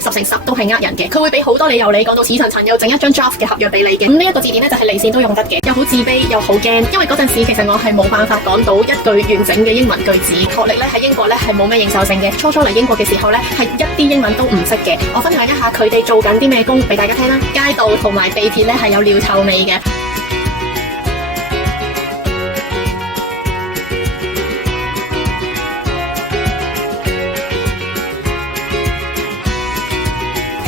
10%都係呃人嘅，佢會俾好多理由你講到似層層，又整一張 draft 嘅合約俾你嘅。咁呢一個字典咧就係離線都用得嘅，又好自卑又好驚，因為嗰陣時其實我係冇辦法講到一句完整嘅英文句子，學歷咧喺英國咧係冇咩認受性嘅。初嚟英國嘅時候咧係一啲英文都唔識嘅。我分享一下佢哋做緊啲咩工俾大家聽啦。街道同埋地鐵咧係有尿臭味嘅。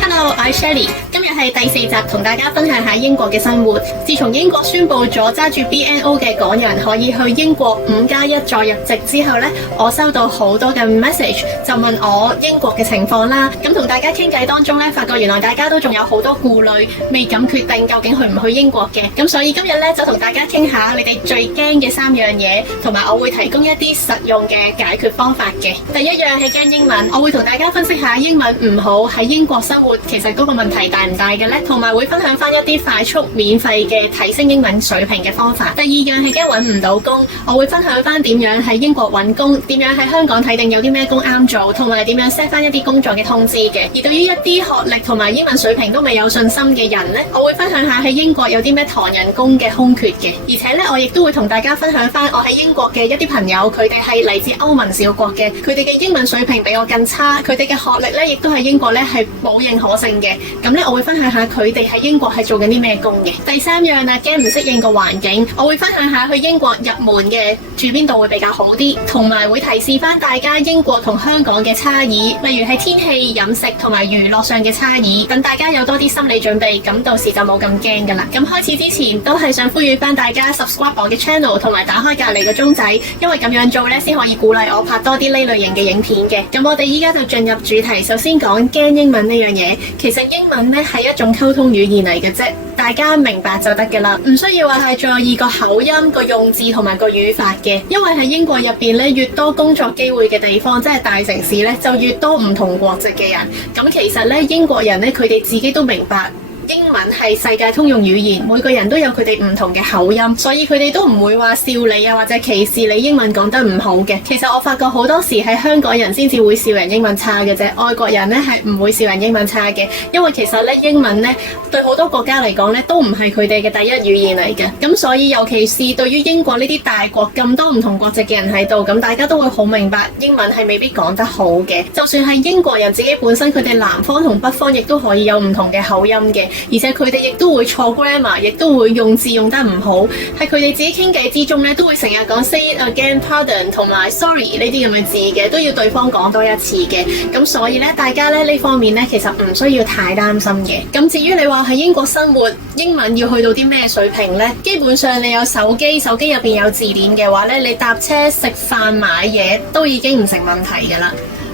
Hello， 我係 Shelly。今日係第4集，同大家分享下英國嘅生活。自從英國宣布咗揸住 BNO 嘅港人可以去英國5+1再入籍之後呢，我收到好多嘅 message， 就問我英國嘅情況啦。咁同大家傾偈當中呢，發覺原來大家都仲有好多顧慮，未敢決定究竟去唔去英國嘅。咁所以今日呢，就同大家傾下你哋最驚嘅3樣嘢，同埋我會提供一啲實用嘅解決方法嘅。第一樣係驚英文，我會同大家分析下英文唔好喺英國生活，其實嗰個問題大唔大嘅呢？同埋會分享翻一啲快速免費嘅提升英文水平嘅方法。第二樣係驚揾唔到工，我會分享翻點樣喺英國揾工，點樣喺香港睇定有啲咩工啱做，同埋點樣 set 翻一啲工作嘅通知嘅。而對於一啲學歷同埋英文水平都未有信心嘅人呢，我會分享下喺英國有啲咩唐人工嘅空缺嘅。而且呢，我亦都會同大家分享翻我喺英國嘅一啲朋友，佢哋係嚟自歐盟小國嘅，佢哋嘅英文水平比我更差，佢哋嘅學歷呢亦都喺英國呢係冇認可性嘅。咁呢，我會分享下佢哋喺英國係做緊啲咩工嘅。第3樣啊，驚唔適應個環境，我會分享下去英國入門嘅住邊度會比較好啲，同埋會提示翻大家英國同香港嘅差異，例如係天氣、飲食同埋娛樂上嘅差異，等大家有多啲心理準備，咁到時就冇咁驚噶啦。咁開始之前都係想呼籲翻大家 subscribe 我嘅 channel， 同埋打開隔籬個鐘仔，因為咁樣做呢先可以鼓勵我拍多啲呢類型嘅影片嘅。咁我哋依家就進入主題，首先講驚英文呢樣嘢。其實英文呢係一種溝通語言嚟嘅啫，大家明白就得嘅啦，唔需要話太在意個口音、個用字同埋個語法嘅。因為喺英國入邊咧，越多工作機會嘅地方，即係大城市咧，就越多唔同國籍嘅人。咁其實咧，英國人咧，佢哋自己都明白英文係世界通用語言，每個人都有佢哋唔同嘅口音，所以佢哋都唔會話笑你啊，或者歧視你英文講得唔好嘅。其實我發覺好多時係香港人先至會笑人英文差嘅啫，外國人咧係唔會笑人英文差嘅，因為其實咧英文咧對好多國家嚟講咧都唔係佢哋嘅第一語言嚟嘅。咁所以尤其是對於英國呢啲大國咁多唔同國籍嘅人喺度，咁大家都會好明白英文係未必講得好嘅。就算係英國人自己本身，佢哋南方同北方亦都可以有唔同嘅口音嘅。而且佢哋亦都會錯 grammar， 亦都會用字用得唔好，喺佢哋自己傾偈之中咧，都會成日講 say it again、pardon 同埋 sorry 呢啲咁嘅字嘅，都要對方講多一次嘅。咁所以咧，大家咧呢方面咧，其實唔需要太擔心嘅。咁至於你話喺英國生活，英文要去到啲咩水平呢？基本上你有手機入邊有字典嘅話咧，你搭車、食飯、買嘢都已經唔成問題噶啦。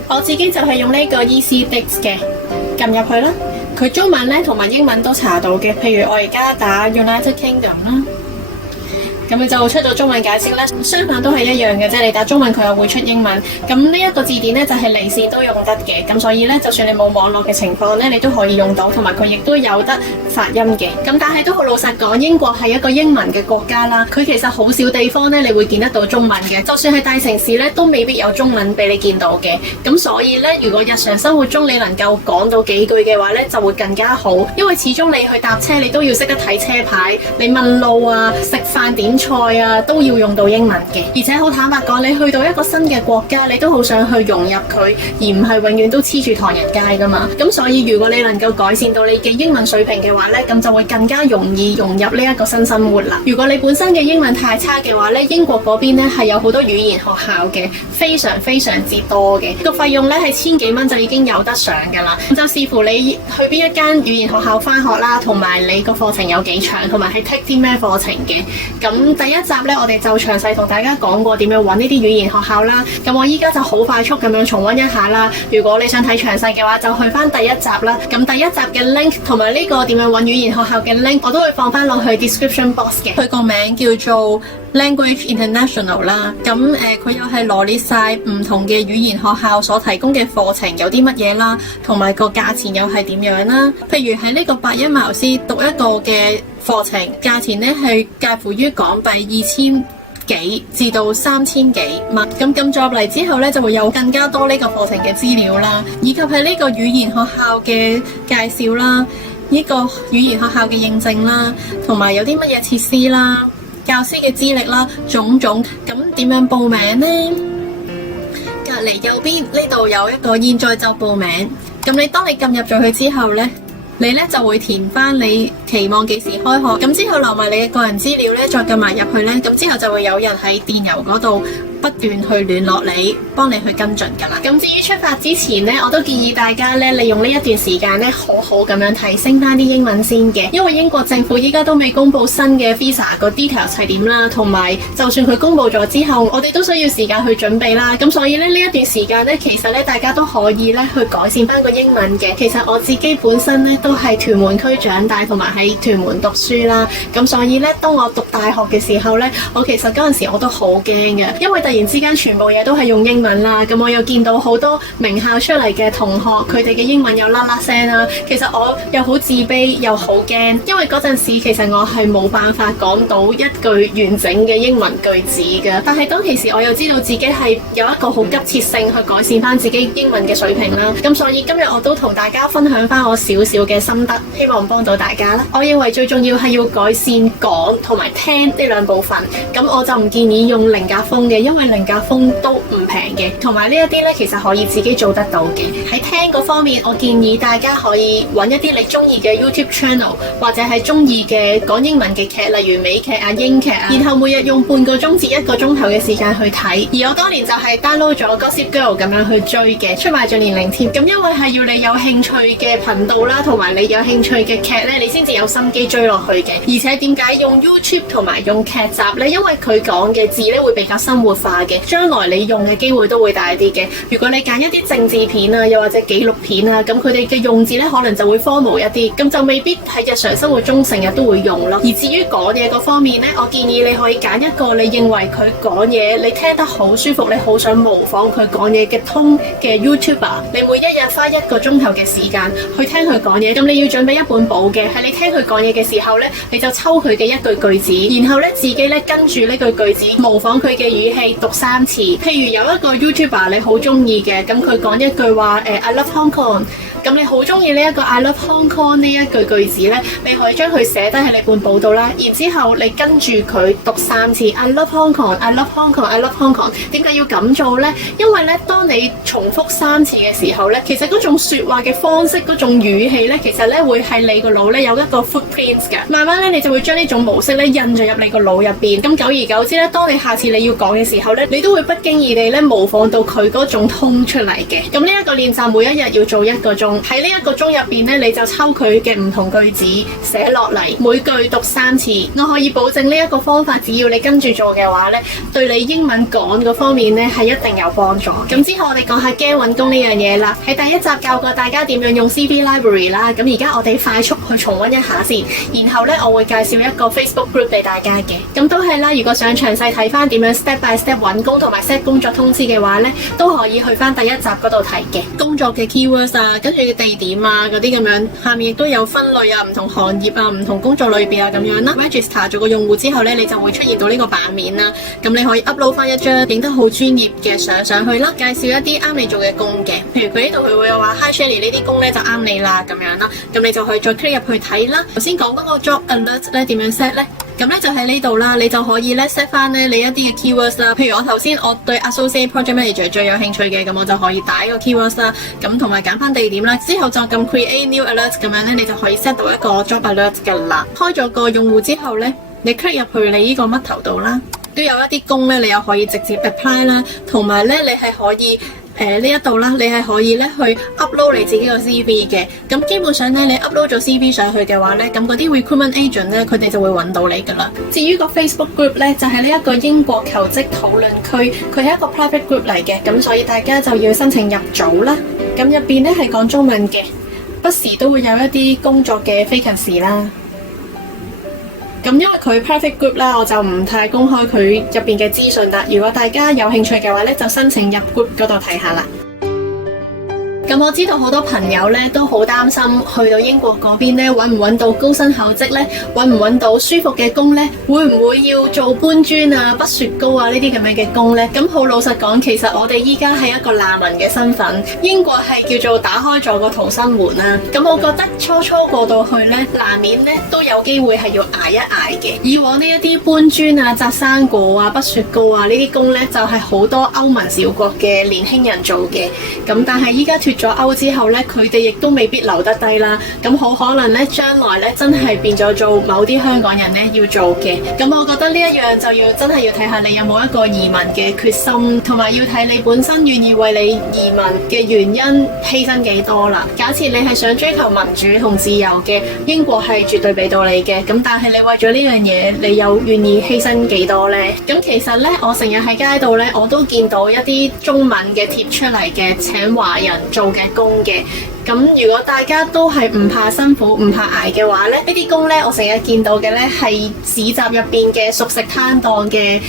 我自己就係用呢個 EasyDix 嘅，撳入去啦。佢中文咧同埋英文都查到嘅，譬如我而家打 United Kingdom 啦，咁佢就出到中文解釋咧，相反都係一樣嘅啫。你打中文佢又會出英文。咁呢一個字典咧就係離線都用得嘅，咁所以咧就算你冇網絡嘅情況咧，你都可以用到，同埋佢亦都有得發音嘅。咁但係都好老實講，英國係一個英文嘅國家啦，佢其實好少地方咧你會見得到中文嘅，就算係大城市咧都未必有中文俾你見到嘅。咁所以咧，如果日常生活中你能夠講到幾句嘅話咧，就會更加好，因為始終你去搭車你都要識得睇車牌，你問路啊、食飯點菜啊都要用到英文嘅。而且好坦白講，你去到一個新嘅國家，你都好想去融入佢，而唔係永遠都黐住唐人街噶嘛。咁所以如果你能夠改善到你嘅英文水平嘅話咧，咁就會更加容易融入呢一個新生活啦。如果你本身嘅英文太差嘅話咧，英國嗰邊咧係有好多語言學校嘅，非常非常之多嘅，個費用咧係1000幾蚊就已經有得上噶啦。咁就視乎你去邊一間語言學校翻學啦，同埋你個課程有幾長，同埋係 take 啲咩課程嘅。咁第一集咧，我哋就詳細同大家講過點樣揾呢啲語言學校啦。咁我依家就好快速咁樣重溫一下啦。如果你想睇詳細嘅話，就去翻第一集啦。咁第一集嘅 link 同埋呢個點樣揾語言學校嘅 link，我都會放翻落去 description box 嘅。佢個名叫做Language International 啦，咁佢又係羅列晒唔同嘅語言學校所提供嘅課程有啲乜嘢啦，同埋個價錢又係點樣啦。譬如喺呢個百恩茅斯讀一個嘅課程，價錢呢係介乎於港幣2000幾至到3000幾蚊。咁撳咗入嚟之後咧，就會有更加多呢個課程嘅資料啦，以及係呢個語言學校嘅介紹啦，呢個語言學校嘅認證啦，同埋有啲乜嘢設施啦，教師嘅資歷啦，種種。咁點樣報名呢？隔離右邊呢度有一個現在就報名。咁當你撳入咗去之後呢，你咧就會填翻你期望幾時開學，咁之後留埋你嘅個人資料咧，再撳埋入去咧，咁之後就會有人喺電郵嗰度不斷去聯絡你，幫你去跟進噶啦。咁至於出發之前咧，我都建議大家咧，利用呢一段時間咧，好好咁樣提升翻啲英文先嘅，因為英國政府依家都未公布新嘅 visa 個 details 係點啦，同埋就算佢公布咗之後，我哋都需要時間去準備啦。咁所以咧呢一段時間咧，其實咧大家都可以咧去改善翻個英文嘅。其實我自己本身咧都係屯門區長大，同埋喺屯門讀書啦。咁所以咧，當我讀大學嘅時候咧，我其實嗰陣時我都好驚嘅，因為突然之間全部嘢都係用英文啦。咁我又見到好多名校出嚟嘅同學，佢哋嘅英文又啦啦聲啦。其實我又好自卑又好驚，因為嗰陣時其實我係冇辦法講到一句完整嘅英文句子嘅。但係當其時我又知道自己係有一個好急切性去改善翻自己英文嘅水平啦。咁所以今日我都同大家分享翻我少少嘅心得，希望幫到大家啦。我認為最重要係要改善講同埋聽呢兩部分。咁我就唔建議用零格風嘅，因為零格風都唔平嘅，同埋呢一啲咧其實可以自己做得到嘅。喺聽嗰方面，我建議大家可以揾一啲你中意嘅 YouTube channel， 或者係中意嘅講英文嘅劇，例如美劇啊、英劇啊，然後每日用半個鐘至1個鐘頭嘅時間去睇。而我當年就係 download 咗 Gossip Girl 咁樣去追嘅，出賣咗年齡貼。咁因為係要你有興趣嘅頻道啦，同埋你有興趣嘅劇咧，你先至有心機追落去嘅。而且點解用 YouTube 同埋用劇集咧？因為佢講嘅字咧會比較生活化嘅，將來你用嘅機會都會大啲嘅。如果你揀一啲政治片啊，又或者紀錄片啊，咁佢哋嘅用字咧可能就會formal一啲，咁就未必喺日常生活中成日都會用咯。而至於講嘢嗰方面咧，我建議你可以揀一個你認為佢講嘢你聽得好舒服，你好想模仿佢講嘢嘅通嘅 YouTuber， 你每一日花1個鐘頭嘅時間去聽佢講嘢。咁你要準備一本簿嘅，係你聽佢講嘢嘅時候咧，你就抽佢嘅一句句子，然後咧自己咧跟住呢句句子模仿佢嘅語氣讀3次。譬如有一個 YouTuber 你好中意嘅，咁佢講一句話I love Hong Kong， 咁你好中意呢一個 I love Hong Kong 呢一句句子咧，你可以將佢寫低喺你本簿度啦，然之後你跟住佢讀3次 I love Hong Kong I love Hong Kong I love Hong Kong。 點解要咁做呢？因為咧當你重複3次嘅時候咧，其實嗰種說話嘅方式，嗰種語氣咧，其實咧會喺你個腦咧有一個 footprints 嘅，慢慢咧你就會將呢種模式咧印咗入你個腦入邊。咁久而久之咧，當你下次你要講嘅時候咧，你都會不經意地咧模仿到佢嗰種通出嚟嘅。咁呢一個練習每一日要做1個鐘，喺呢1個鐘入邊咧，你就抽佢嘅唔同句子寫落嚟，每句讀3次。我可以保證呢一個方法，只要你跟住做嘅話咧，對你英文講嗰方面咧係一定有幫助。咁之後我哋講下驚搵工呢樣嘢啦。喺第1集教過大家點樣用 CV Library 啦，咁而家我哋快速去重溫一下先。然後咧我會介紹一個 Facebook group 俾大家嘅。咁都係啦，如果想詳細睇翻點樣 step by step 搵工同埋 set 工作通知嘅話咧，都可以去翻第1集嗰度睇嘅。工作嘅 keywords 啊，跟住嘅地點啊嗰啲咁樣，下面亦都有分類啊，唔同行業啊，唔同工作類別啊咁樣啦。Register 做個用戶之後咧，你就會出現到呢個版面啦。咁你可以 upload 翻一張影得好專業嘅相上去啦，介紹一啲啱你做嘅工嘅。譬如佢呢度佢會有話 Hi Shelly 呢啲工咧就啱你啦咁樣啦。咁你就可以再 click 入去睇啦。頭先講嗰個 job alert 咧點樣 set 咧？咁咧就喺呢度啦，你就可以咧 set 翻咧你一啲嘅 keywords 啦。譬如我頭先我對 Associate Project Manager 最有興趣嘅，咁我就可以打一個 keywords 啦。咁同埋揀翻地點啦，之後就撳 Create New Alert 咁樣咧，你就可以 set 到一個 job alert 噶啦。開咗個用戶之後咧，你 click 入去你呢個乜頭度啦，都有一啲工咧，你又可以直接 apply 啦，同埋咧你係可以。呢一度啦，你係可以咧去 upload 你自己個 CV 嘅。咁基本上咧，你 upload 咗 CV 上去嘅話咧，咁嗰啲 recruitment agent 咧，佢哋就會揾到你噶啦。至於個 Facebook group 咧，就係呢一個英國求職討論區，佢係一個 private group 嚟嘅，咁所以大家就要申請入組啦。咁入邊咧係講中文嘅，不時都會有一啲工作嘅 vacancy 啦。咁因為佢 private group 啦，我就唔太公開佢入邊嘅資訊啦。如果大家有興趣嘅話咧，就申請入 group 嗰度睇下啦。咁我知道好多朋友咧都好擔心去到英國嗰邊咧揾唔揾到高薪厚職咧，揾唔揾到舒服嘅工咧，會唔會要做搬磚啊、剝雪糕啊呢啲咁樣嘅工咧？咁好老實講，其實我哋依家係一個難民嘅身份，英國係叫做打開咗個逃生門啦。咁我覺得初初過到去咧，難免咧都有機會係要捱一捱嘅。以往呢一啲搬磚啊、摘生果啊、剝雪糕啊呢啲工咧，就係好多歐盟小國嘅年輕人做嘅。咁但係依家脫咗歐之後咧，佢哋亦都未必留得低啦。咁好可能咧，將來咧真係變咗做某啲香港人咧要做嘅。咁我覺得呢一樣就要真係要睇下你有冇一個移民嘅決心，同埋要睇你本身願意為你移民嘅原因犧牲幾多啦。假設你係想追求民主同自由嘅，英國係絕對俾到你嘅。咁但係你為咗呢樣嘢，你又願意犧牲幾多呢？咁其實呢，我成日喺街度呢，我都見到一啲中文嘅貼出嚟嘅請華人做嘅工嘅。咁如果大家都係唔怕辛苦、唔怕捱嘅話咧，呢啲工呢，我成日見到嘅呢係市集入邊嘅熟食攤檔嘅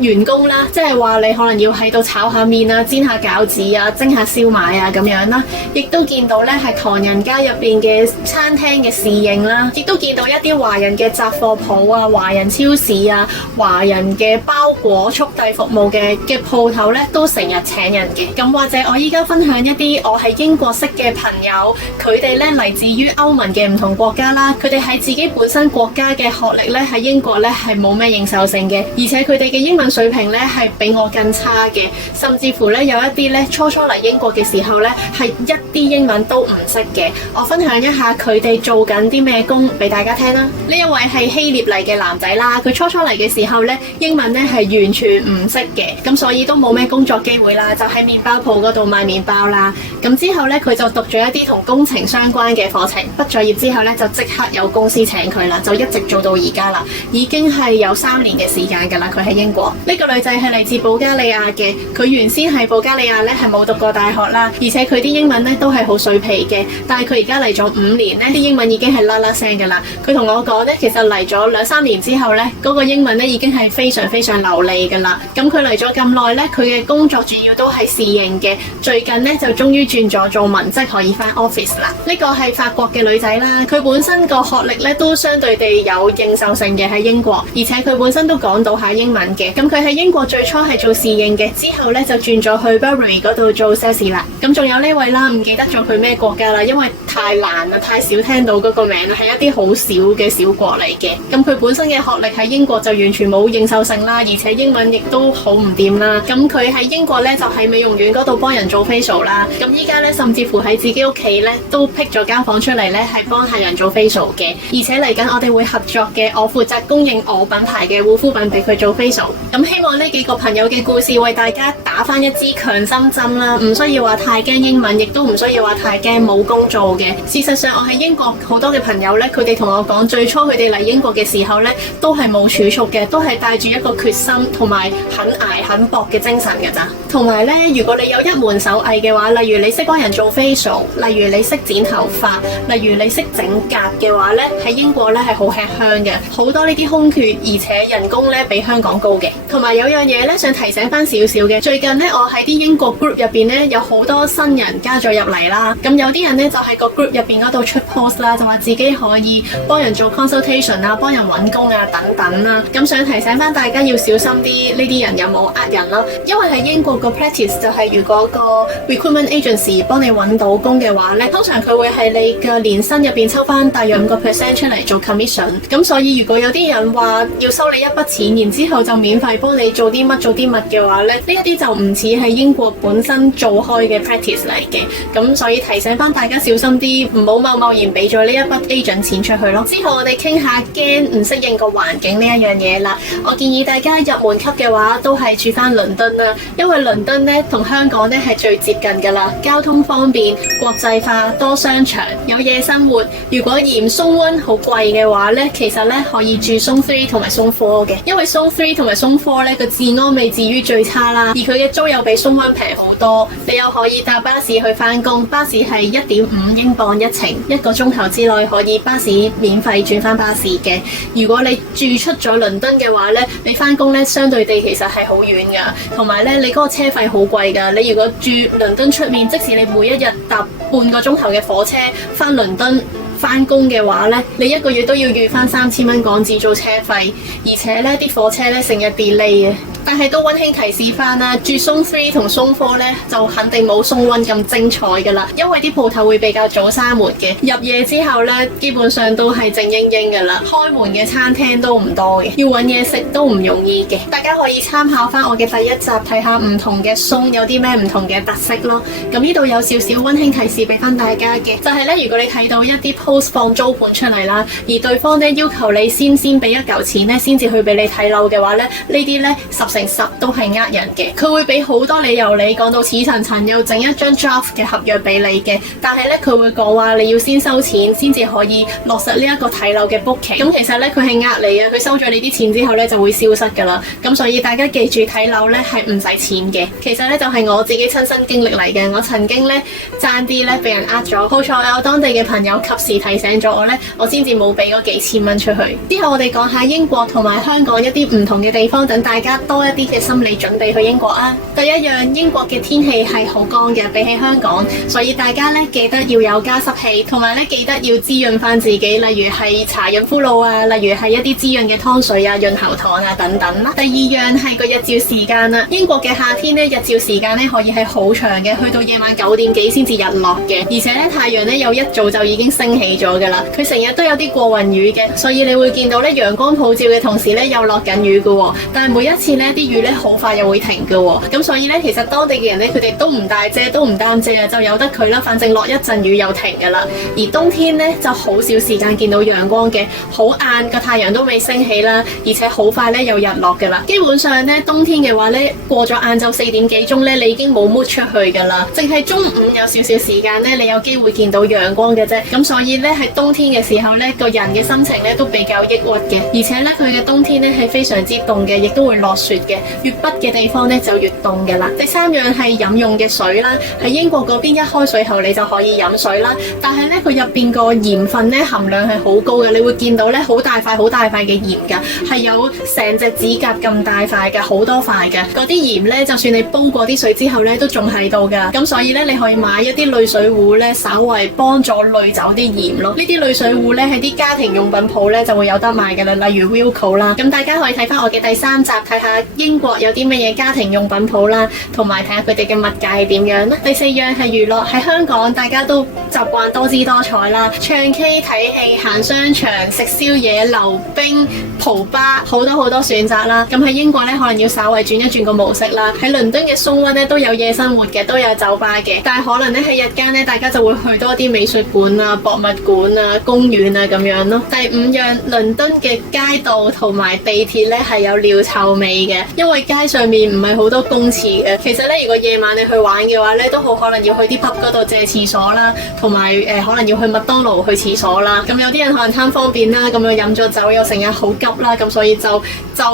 員工啦，即係話你可能要喺度炒下麵啊、煎下餃子啊、蒸下燒賣啊咁樣啦，亦都見到咧係唐人街入邊嘅餐廳嘅侍應啦，亦都見到一啲華人嘅雜貨鋪啊、華人超市啊、華人嘅包裹速遞服務嘅鋪頭咧，都成日請人嘅。咁或者我依家分享一啲我喺英國識嘅朋友，佢哋咧嚟自於歐盟嘅唔同國家啦，佢哋喺自己本身國家嘅學歷咧喺英國咧係冇咩認受性嘅，而且佢哋嘅英文水平咧係比我更差嘅，甚至乎咧有一啲咧初初嚟英國嘅時候咧係一啲英文都唔識嘅。我分享一下佢哋做緊啲咩工俾大家聽啦。呢一位係希臘嚟嘅男仔啦，佢初初嚟嘅時候咧英文咧係完全唔識嘅，咁所以都冇咩工作機會啦，就喺麵包鋪嗰度賣麵包啦。咁之後咧佢就讀咗一啲同工程相關嘅課程，畢咗業之後咧就即刻有公司請佢啦，就一直做到而家啦，已經係有3年嘅時間㗎啦。佢喺英國。呢個女仔係嚟自保加利亞嘅，佢原先係保加利亞咧係冇讀過大學啦，而且佢啲英文咧都係好水皮嘅，但係佢而家嚟咗5年咧，啲英文已經係啦啦聲㗎啦。佢同我講咧，其實嚟咗2-3年之後咧，嗰個英文咧已經係非常非常流利㗎啦。咁佢嚟咗咁耐咧，佢嘅工作主要都係侍應嘅，最近咧就終於轉咗做文職，可以返 office 啦。呢個係法國嘅女仔啦，佢本身個學歷咧都相對地有認受性嘅喺英國，而且佢本身都講到下英文嘅。咁佢喺英國最初係做侍應嘅，之後咧就轉咗去 Burberry 嗰度做 sales 啦。咁仲有呢位啦，唔記得咗佢咩國家啦，因為太難啦，太少聽到嗰個名啦，係一啲好小嘅小國嚟嘅。咁佢本身嘅學歷喺英國就完全冇認受性啦，而且英文亦都好唔掂啦。咁佢喺英國咧就喺美容院嗰度幫人做 facial 啦。咁依家咧甚至乎喺自己屋企咧都闢咗間房出嚟咧，係幫客人做 facial 嘅。而且嚟緊我哋會合作嘅，我負責供應我品牌嘅護膚品俾佢做 facial。咁希望呢幾個朋友嘅故事為大家打返一支強心針啦，唔需要話太驚英文，亦都唔需要話太驚冇工做嘅。事實上，我喺英國好多嘅朋友咧，佢哋同我講，最初佢哋嚟英國嘅時候咧，都係冇儲蓄嘅，都係帶住一個決心同埋肯捱肯搏嘅精神㗎咋。同埋咧，如果你有一門手藝嘅話，例如你識幫人做 facial， 例如你識剪頭髮，例如你識整甲嘅話咧，喺英國咧係好吃香嘅，好多呢啲空缺，而且人工咧比香港高嘅。同埋有樣嘢咧，想提醒翻少少嘅，最近咧我喺啲英國 group 入邊咧，有好多新人加咗入嚟啦。咁有啲人咧就喺個 group 入邊嗰度出 post 啦，就話自己可以幫人做 consultation 啊，幫人揾工啊等等啦。咁想提醒翻大家要小心啲，呢啲人有冇呃人啦？因為喺英國個 practice 就係如果個 recruitment agency 幫你揾到工嘅話咧，通常佢會喺你嘅年薪入邊抽翻大約5% 出嚟做 commission。咁所以如果有啲人話要收你一筆錢，然之後就免費幫你做啲乜嘅話咧，呢一啲就唔似係英國本身做開嘅 practice 嚟嘅。咁所以提醒翻大家小心啲，唔好貿然俾咗呢一筆 agent 錢出去咯。之後我哋傾下驚唔適應個環境呢一樣嘢啦。我建議大家入門級嘅話都係住翻倫敦啦，因為倫敦咧同香港咧係最接近噶啦，交通方便、國際化、多商場、有夜生活。如果嫌 Zone 1好貴嘅話咧，其實咧可以住 Zone 3同埋 Zone 4嘅，因為 Zone 3同埋 Zone 科咧個治安未至於最差啦，而佢嘅租又比松溫平好多，你又可以搭巴士去返工，巴士係1.5英鎊一程，1個鐘頭之內可以巴士免費轉返巴士嘅。如果你住出咗倫敦嘅話咧，你返工咧相對地其實係好遠噶，同埋咧你嗰個車費好貴噶。你如果住倫敦出面，即使你每一日搭半個鐘頭嘅火車返倫敦返工嘅話咧，你一個月都要預返3000蚊港紙做車費，而且咧啲火車咧成日 delay 嘅。但係都溫馨提示翻啦，住松 3同松4咧就肯定冇松溫咁精彩噶啦，因為啲鋪頭會比較早閂門嘅，入夜之後咧基本上都係靜英英噶啦，開門嘅餐廳都唔多嘅，要搵嘢食都唔容易嘅。大家可以參考翻我嘅第一集睇下唔同嘅松有啲咩唔同嘅特色咯。咁呢度有少少溫馨提示俾翻大家嘅，就係咧如果你睇到一啲 post 放租盤出嚟啦，而對方咧要求你先俾一嚿錢咧先至去俾你睇樓嘅話咧，呢啲咧10成10都係呃人嘅，佢會俾好多理由你講到似層層，又整一張 draft 嘅合約俾你嘅，但係咧佢會講話你要先收錢先至可以落實呢一個睇樓嘅 booking。咁其實咧佢係呃你啊，佢收咗你啲錢之後咧就會消失噶啦。咁所以大家記住睇樓咧係唔使錢嘅。其實咧就係我自己親身經歷嚟嘅，我曾經咧爭啲咧俾人呃咗，好彩有當地嘅朋友及時提醒咗我咧，我先至冇俾嗰幾千蚊出去。之後我哋講下英國同埋香港一啲唔同嘅地方，等大家多一啲嘅心理準備去英國啊。第一樣，英國嘅天氣係好乾嘅，比起香港，所以大家咧記得要有加濕器，同埋咧記得要滋潤翻自己，例如係搽潤膚露啊，例如係一啲滋潤嘅湯水啊、潤喉糖啊等等啦。第二樣係個日照時間啦，英國嘅夏天咧日照時間咧可以係好長嘅，去到夜晚9點幾先至日落嘅，而且咧太陽咧有一早就已經升起咗噶啦，佢成日都有啲過雲雨嘅，所以你會見到咧陽光普照嘅同時咧又落緊雨噶，但係每一次咧啲雨咧好快又會停噶，咁所以咧其實當地嘅人咧佢哋都唔帶遮都唔擔遮啊，就由得佢啦，反正落一陣雨又停噶啦。而冬天咧就好少時間見到陽光嘅，好晏個太陽都未升起啦，而且好快咧又日落噶啦。基本上咧冬天嘅話咧過咗晏晝4點幾鐘咧，你已經冇 mood 出去噶啦，淨係中午有少少時間咧你有機會見到陽光嘅啫。咁所以咧喺冬天嘅時候咧個人嘅心情咧都比較抑鬱嘅，而且咧佢嘅冬天咧係非常之凍嘅，亦都會落雪嘅，越北嘅地方咧就越凍嘅啦。第三樣係飲用嘅水啦，喺英國嗰邊一開水喉你就可以飲水啦，但係咧佢入邊個鹽分咧含量係好高嘅，你會見到咧好大塊嘅鹽噶，係有成隻指甲咁大塊嘅，好多塊嘅。嗰啲鹽咧就算你煲過啲水之後咧都仲喺度噶，咁所以咧你可以買一啲濾水壺咧，稍為幫助濾走啲鹽咯。呢啲濾水壺咧喺啲家庭用品鋪咧就會有得賣嘅啦，例如 Wilko 啦。咁大家可以睇翻我嘅第3集，睇下英國有啲乜嘢家庭用品鋪啦，同埋睇下佢哋嘅物價係點樣啦。第4樣係娛樂，喺香港大家都習慣多姿多彩啦，唱 K、睇戲、行商場、食宵夜、溜冰、蒲吧，好多選擇啦。咁喺英國咧可能要稍微轉一轉個模式啦。喺倫敦嘅松溫咧都有夜生活嘅，都有酒吧嘅，但係可能咧喺日間咧大家就會去多啲美術館啊、博物館啊、公園啊咁樣咯。第5樣，倫敦嘅街道同埋地鐵咧係有尿臭味嘅，因為街上面唔係好多公廁嘅。其實咧如果夜晚你去玩嘅話咧，都好可能要去啲 pub 嗰度借廁所啦，同埋可能要去麥當勞去廁所啦。咁有啲人可能貪方便啦，咁樣飲咗酒又成日好急啦，咁所以就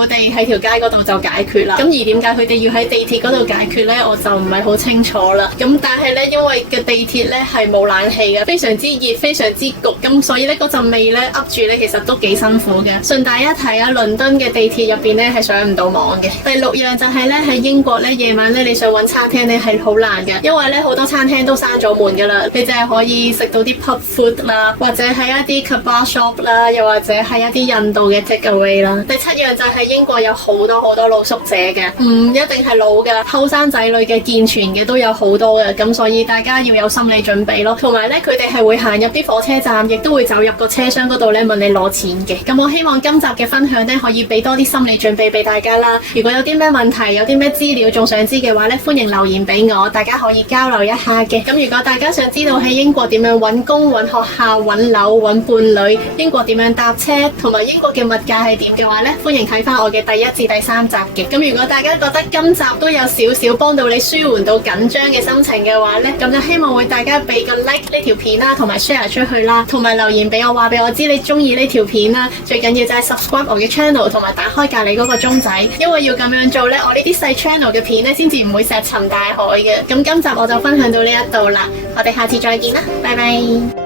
地喺條街嗰度就解決啦。咁而點解佢哋要喺地鐵嗰度解決咧，我就唔係好清楚啦。咁但係咧因為嘅地鐵咧係冇冷氣嘅，非常之熱，非常之焗，咁所以咧嗰陣味咧噏住咧其實都幾辛苦嘅。順帶一提啊，倫敦嘅地鐵入邊咧係上唔到網嘅。第6樣就係咧喺英國咧夜晚咧你想搵餐廳咧係好難嘅，因為咧好多餐廳都閂咗門噶啦，你淨係可以食到啲 pub food 啦，或者係一啲 kebab shop 啦，又或者係一啲印度嘅 take away 啦。第7樣就係英國有好多露宿者嘅，唔一定係老嘅，後生仔女嘅、健全嘅都有好多嘅，咁所以大家要有心理準備咯。同埋咧佢哋係會行入啲火車站，亦都會走入個車廂嗰度咧問你攞錢嘅。咁我希望今集嘅分享咧可以俾多啲心理準備俾大家啦。如果有啲咩問題，有啲咩資料仲想知嘅話咧，歡迎留言俾我，大家可以交流一下嘅。咁如果大家想知道喺英國點樣揾工、揾學校、揾樓、揾伴侶，英國點樣搭車，同埋英國嘅物價係點嘅話咧，歡迎睇翻我嘅第1至第3集嘅。咁如果大家覺得今集都有少少幫到你舒緩到緊張嘅心情嘅話咧，咁就希望會大家俾個 like 呢條片啦，同埋 share 出去啦，同埋留言俾我話俾我知你中意呢條片啦。最緊要就係 subscribe 我嘅 channel， 同埋打開隔籬嗰個鐘仔，因為為要咁樣做呢，我呢啲細 channel 嘅片呢，先至唔會石沉大海嘅。咁今集我就分享到呢一度啦，我哋下次再見啦，拜拜。